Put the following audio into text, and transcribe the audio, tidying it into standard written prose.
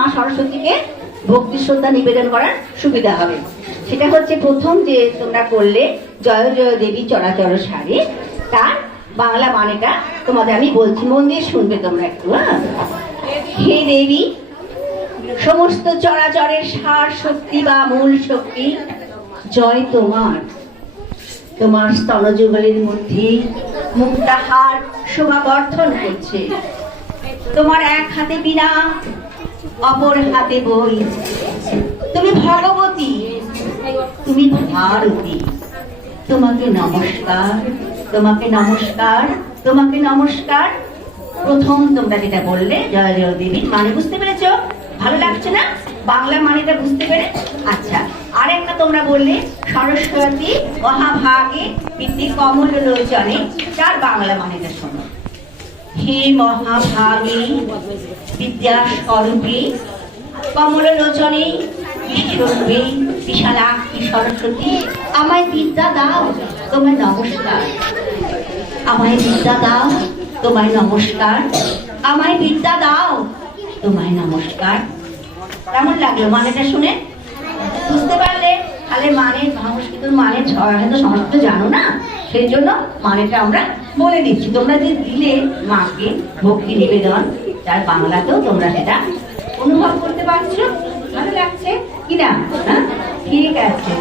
মা সরস্বতীকে ভক্তি শ্রদ্ধা নিবেদন করার সুবিধা হবে। সেটা হচ্ছে প্রথম যে তোমরা করলে জয় জয় দেবী চরাচর সারে, তার বাংলা মানেটা তোমাদের আমি বলছি, মন দিয়ে শুনবে তোমরা একটু। হে দেবী, সমস্ত চরাচরের সার শক্তি বা মূল শক্তি, জয় তোমার। তোমার স্তনযুগলের মধ্যে মুক্তাহার শোভা বর্ধন করছে। তোমার এক হাতে বীণা, অপর হাতে বই। তুমি ভগবতী, তুমি ভারতী। তোমাকে নমস্কার, তোমাকে নমস্কার, তোমাকে নমস্কার। প্রথম তোমরা যেটা বললে জয় জয় দেবী, মানে বুঝতে পেরেছ? ভালো লাগছে না বাংলা মানেটা বুঝতে পেরে? আচ্ছা, আরেকটা তোমরা বললে সরস্বতী মহাভাগে বিদ্যে কমল লোচনে, তার বাংলা মানেটা শোনো। হে মহাভাগে বিদ্যা স্বরূপে কমল লোচনে বিশ্বরূপে বিশালাক্ষী সরস্বতী, আমায় বিদ্যা দাও, তোমায় নমস্কার। আমায় বিদ্যা দাও, তোমায় নমস্কার। আমায় বিদ্যা দাও, তোমায় নমস্কার। কেমন লাগলো মানেটা শুনে? বুঝতে পারলে? তাহলে মানে সংস্কৃতর মানে তো সংস্কৃত জানো না, সেই জন্য মানেটা আমরা বলে দিচ্ছি। তোমরা যে দিলে মাকে ভক্তি নিবেদন, তার বাংলাতেও তোমরা সেটা অনুভব করতে পারছো। ভালো লাগছে কিনা? হ্যাঁ, ঠিক আছে।